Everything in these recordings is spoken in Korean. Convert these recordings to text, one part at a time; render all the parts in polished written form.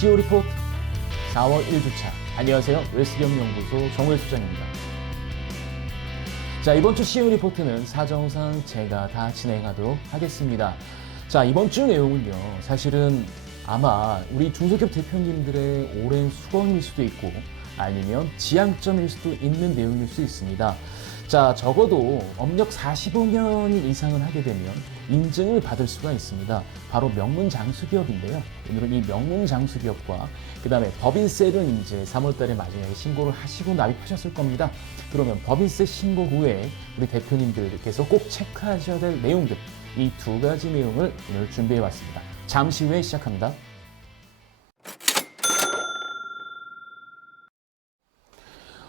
CEO 리포트 4월 1주차. 안녕하세요. 웰스기업연구소 정우혜 소장입니다. 자, 이번 주 CEO 리포트는 사정상 제가 다 진행하도록 하겠습니다. 자, 이번 주 내용은요, 사실은 아마 우리 중소기업 대표님들의 오랜 수건일 수도 있고 아니면 지향점일 수도 있는 내용일 수 있습니다. 자, 적어도 업력 45년 이상을 하게 되면 인증을 받을 수가 있습니다. 바로 명문장수기업인데요. 오늘은 이 명문장수기업과 그 다음에 법인세를 이제 3월달에 마지막에 신고를 하시고 납입하셨을 겁니다. 그러면 법인세 신고 후에 우리 대표님들께서 꼭 체크하셔야 될 내용들, 이 두 가지 내용을 오늘 준비해 왔습니다. 잠시 후에 시작합니다.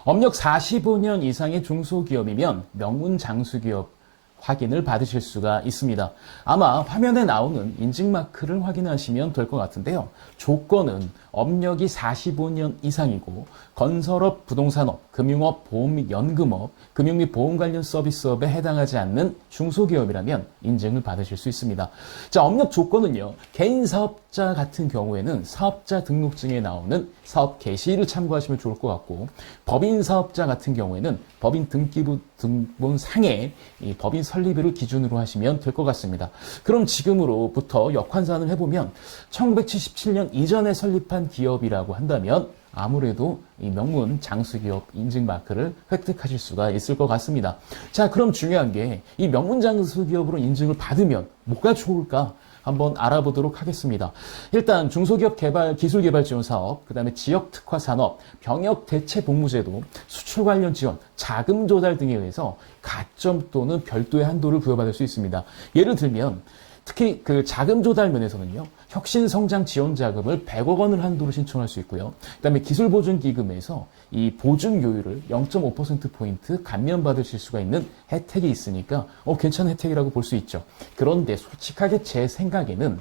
업력 45년 이상의 중소기업이면 명문장수기업 확인을 받으실 수가 있습니다. 아마 화면에 나오는 인증마크를 확인하시면 될 것 같은데요. 조건은 업력이 45년 이상이고 건설업, 부동산업, 금융업, 보험 및 연금업, 금융 및 보험 관련 서비스업에 해당하지 않는 중소기업이라면 인증을 받으실 수 있습니다. 자, 업력 조건은요. 개인 사업자 같은 경우에는 사업자 등록증에 나오는 사업 개시일을 참고하시면 좋을 것 같고, 법인 사업자 같은 경우에는 법인 등기부 등본상에 이 법인 설립일을 기준으로 하시면 될 것 같습니다. 그럼 지금으로부터 역환산을 해보면 1977년 이전에 설립한 기업이라고 한다면 아무래도 이 명문 장수기업 인증 마크를 획득하실 수가 있을 것 같습니다. 자, 그럼 중요한 게 이 명문 장수기업으로 인증을 받으면 뭐가 좋을까? 한번 알아보도록 하겠습니다. 일단 중소기업 개발, 기술개발 지원 사업, 그 다음에 지역 특화 산업, 병역 대체 복무제도, 수출 관련 지원, 자금 조달 등에 의해서 가점 또는 별도의 한도를 부여받을 수 있습니다. 예를 들면 특히 그 자금 조달 면에서는요, 혁신성장 지원 자금을 100억 원을 한도로 신청할 수 있고요. 그다음에 기술보증기금에서 이 보증료율을 0.5%포인트 감면받으실 수가 있는 혜택이 있으니까 괜찮은 혜택이라고 볼 수 있죠. 그런데 솔직하게 제 생각에는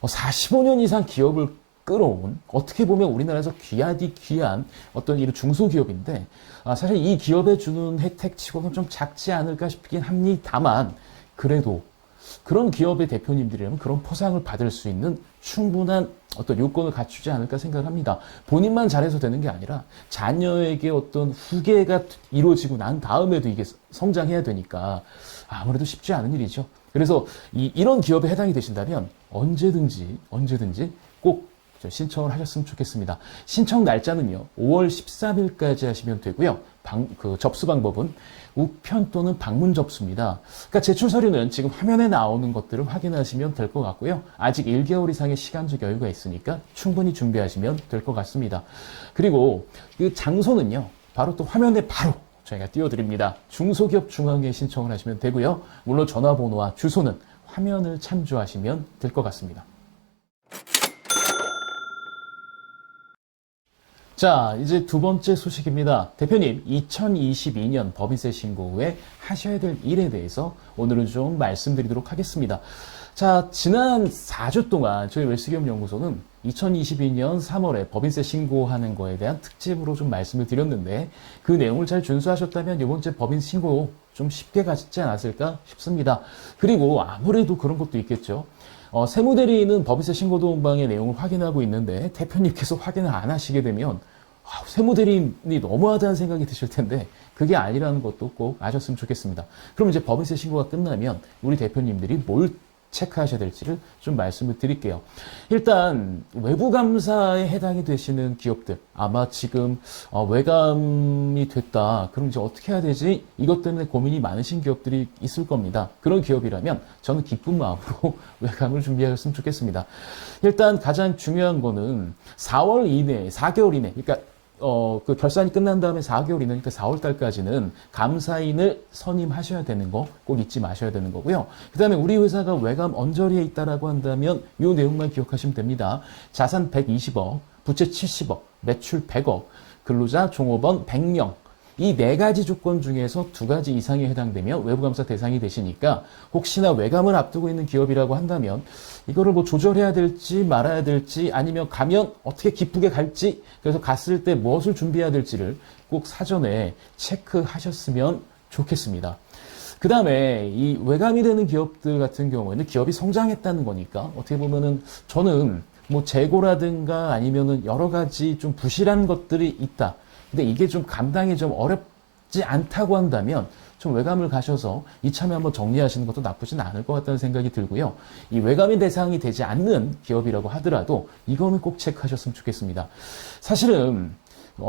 45년 이상 기업을 끌어온, 어떻게 보면 우리나라에서 귀하디 귀한 어떤 이런 중소기업인데, 사실 이 기업에 주는 혜택 치고는 좀 작지 않을까 싶긴 합니다만, 그래도 그런 기업의 대표님들이라면 그런 포상을 받을 수 있는 충분한 어떤 요건을 갖추지 않을까 생각합니다. 본인만 잘해서 되는 게 아니라 자녀에게 어떤 후계가 이루어지고 난 다음에도 이게 성장해야 되니까 아무래도 쉽지 않은 일이죠. 그래서 이런 기업에 해당이 되신다면 언제든지 꼭 신청을 하셨으면 좋겠습니다. 신청 날짜는요, 5월 13일까지 하시면 되고요. 접수 방법은 우편 또는 방문 접수입니다. 그러니까 제출 서류는 지금 화면에 나오는 것들을 확인하시면 될 것 같고요. 아직 1개월 이상의 시간적 여유가 있으니까 충분히 준비하시면 될 것 같습니다. 그리고 그 장소는요, 바로 또 화면에 바로 저희가 띄워드립니다. 중소기업 중앙에 신청을 하시면 되고요. 물론 전화번호와 주소는 화면을 참조하시면 될 것 같습니다. 자, 이제 두 번째 소식입니다. 대표님, 2022년 법인세 신고 후에 하셔야 될 일에 대해서 오늘은 좀 말씀드리도록 하겠습니다. 자, 지난 4주 동안 저희 웰스기업연구소는 2022년 3월에 법인세 신고하는 거에 대한 특집으로 좀 말씀을 드렸는데, 그 내용을 잘 준수하셨다면 이번 주 법인 신고 좀 쉽게 가지 않았을까 싶습니다. 그리고 아무래도 그런 것도 있겠죠. 세무대리인은 법인세 신고도움방의 내용을 확인하고 있는데 대표님께서 확인을 안 하시게 되면 세무대리인이 너무하다는 생각이 드실 텐데 그게 아니라는 것도 꼭 아셨으면 좋겠습니다. 그럼 이제 법인세 신고가 끝나면 우리 대표님들이 뭘 체크하셔야 될지를 좀 말씀을 드릴게요. 일단 외부 감사에 해당이 되시는 기업들, 아마 지금 외감이 됐다, 그럼 이제 어떻게 해야 되지? 이것 때문에 고민이 많으신 기업들이 있을 겁니다. 그런 기업이라면 저는 기쁜 마음으로 외감을 준비하셨으면 좋겠습니다. 일단 가장 중요한 거는 4월 이내, 4개월 이내, 그러니까 그 결산이 끝난 다음에 4개월 이내니까 4월 달까지는 감사인을 선임하셔야 되는 거 꼭 잊지 마셔야 되는 거고요. 그 다음에 우리 회사가 외감 언저리에 있다라고 한다면 이 내용만 기억하시면 됩니다. 자산 120억, 부채 70억, 매출 100억, 근로자 종업원 100명. 이 네 가지 조건 중에서 두 가지 이상이 해당되면 외부감사 대상이 되시니까 혹시나 외감을 앞두고 있는 기업이라고 한다면 이거를 뭐 조절해야 될지 말아야 될지 아니면 가면 어떻게 기쁘게 갈지, 그래서 갔을 때 무엇을 준비해야 될지를 꼭 사전에 체크하셨으면 좋겠습니다. 그 다음에 이 외감이 되는 기업들 같은 경우에는 기업이 성장했다는 거니까 어떻게 보면은 저는 뭐 재고라든가 아니면은 여러 가지 좀 부실한 것들이 있다. 근데 이게 좀 감당이 좀 어렵지 않다고 한다면 좀 외감을 가셔서 이참에 한번 정리하시는 것도 나쁘진 않을 것 같다는 생각이 들고요. 이 외감이 대상이 되지 않는 기업이라고 하더라도 이거는 꼭 체크하셨으면 좋겠습니다. 사실은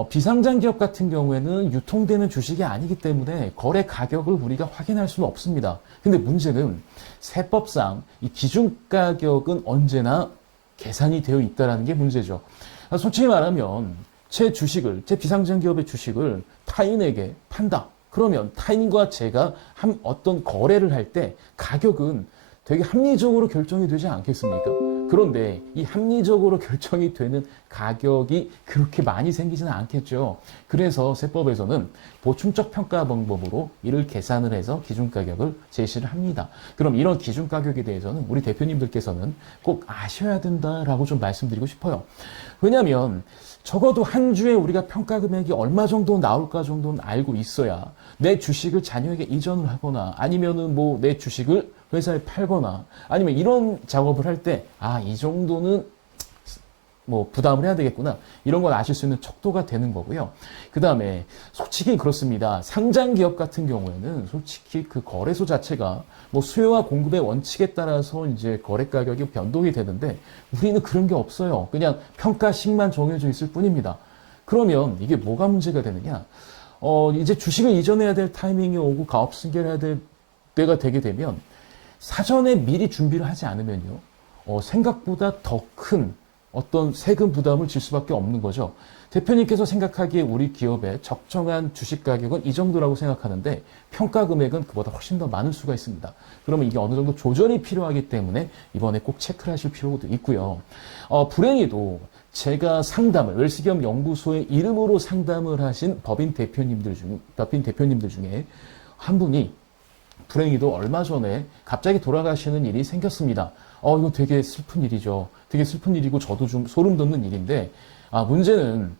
비상장 기업 같은 경우에는 유통되는 주식이 아니기 때문에 거래 가격을 우리가 확인할 수는 없습니다. 근데 문제는 세법상 이 기준 가격은 언제나 계산이 되어 있다는 게 문제죠. 솔직히 말하면 제 비상장 기업의 주식을 타인에게 판다. 그러면 타인과 제가 어떤 거래를 할 때 가격은 되게 합리적으로 결정이 되지 않겠습니까? 그런데 이 합리적으로 결정이 되는 가격이 그렇게 많이 생기지는 않겠죠. 그래서 세법에서는 보충적 평가 방법으로 이를 계산을 해서 기준 가격을 제시를 합니다. 그럼 이런 기준 가격에 대해서는 우리 대표님들께서는 꼭 아셔야 된다라고 좀 말씀드리고 싶어요. 왜냐하면 적어도 한 주에 우리가 평가 금액이 얼마 정도 나올까 정도는 알고 있어야 내 주식을 자녀에게 이전을 하거나 아니면은 뭐 내 주식을 회사에 팔거나 아니면 이런 작업을 할 때 이 정도는 뭐 부담을 해야 되겠구나 이런 걸 아실 수 있는 척도가 되는 거고요. 그 다음에 솔직히 그렇습니다. 상장 기업 같은 경우에는 솔직히 그 거래소 자체가 뭐 수요와 공급의 원칙에 따라서 이제 거래 가격이 변동이 되는데 우리는 그런 게 없어요. 그냥 평가식만 정해져 있을 뿐입니다. 그러면 이게 뭐가 문제가 되느냐? 이제 주식을 이전해야 될 타이밍이 오고 가업 승계를 해야 될 때가 되게 되면 사전에 미리 준비를 하지 않으면요. 생각보다 더 큰 어떤 세금 부담을 질 수밖에 없는 거죠. 대표님께서 생각하기에 우리 기업의 적정한 주식 가격은 이 정도라고 생각하는데 평가 금액은 그보다 훨씬 더 많을 수가 있습니다. 그러면 이게 어느 정도 조절이 필요하기 때문에 이번에 꼭 체크를 하실 필요도 있고요. 불행히도 제가 웰스기업 연구소의 이름으로 상담을 하신 법인 대표님들 중에 한 분이 불행히도 얼마 전에 갑자기 돌아가시는 일이 생겼습니다. 이거 되게 슬픈 일이죠. 되게 슬픈 일이고 저도 좀 소름 돋는 일인데, 문제는,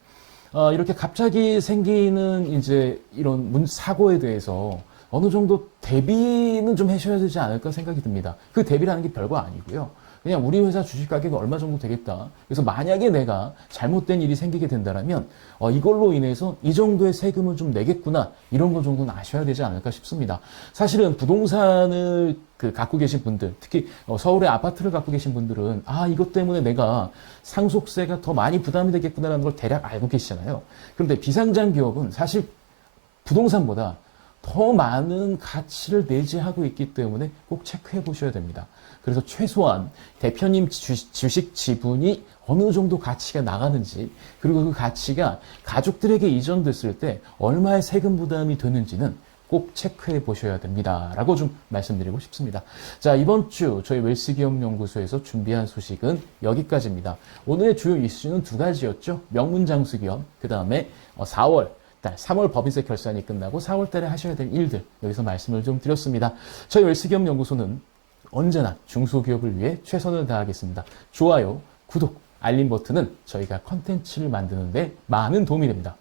이렇게 갑자기 생기는 이제 이런 사고에 대해서 어느 정도 대비는 좀 하셔야 되지 않을까 생각이 듭니다. 그 대비라는 게 별거 아니고요. 그냥 우리 회사 주식 가격이 얼마 정도 되겠다. 그래서 만약에 내가 잘못된 일이 생기게 된다면 이걸로 인해서 이 정도의 세금을 좀 내겠구나. 이런 거 정도는 아셔야 되지 않을까 싶습니다. 사실은 부동산을 갖고 계신 분들, 특히 서울의 아파트를 갖고 계신 분들은 이것 때문에 내가 상속세가 더 많이 부담이 되겠구나라는 걸 대략 알고 계시잖아요. 그런데 비상장 기업은 사실 부동산보다 더 많은 가치를 내재하고 있기 때문에 꼭 체크해 보셔야 됩니다. 그래서 최소한 대표님 주식 지분이 어느 정도 가치가 나가는지 그리고 그 가치가 가족들에게 이전됐을 때 얼마의 세금 부담이 되는지는 꼭 체크해 보셔야 됩니다. 라고 좀 말씀드리고 싶습니다. 자, 이번 주 저희 웰스기업연구소에서 준비한 소식은 여기까지입니다. 오늘의 주요 이슈는 두 가지였죠. 명문장수기업, 그 다음에 3월 법인세 결산이 끝나고 4월 달에 하셔야 될 일들 여기서 말씀을 좀 드렸습니다. 저희 웰스기업연구소는 언제나 중소기업을 위해 최선을 다하겠습니다. 좋아요, 구독, 알림 버튼은 저희가 컨텐츠를 만드는 데 많은 도움이 됩니다.